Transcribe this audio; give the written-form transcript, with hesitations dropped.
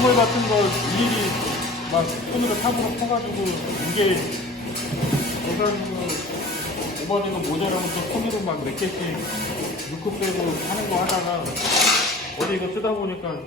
국물 같은 거 일일이 막 손으로 탑으로 퍼가지고 이게 계산 오버되는 모자라면 또 손으로 막 몇 개씩 넣고 빼고 하는 거 하다가 어디 이거 쓰다 보니까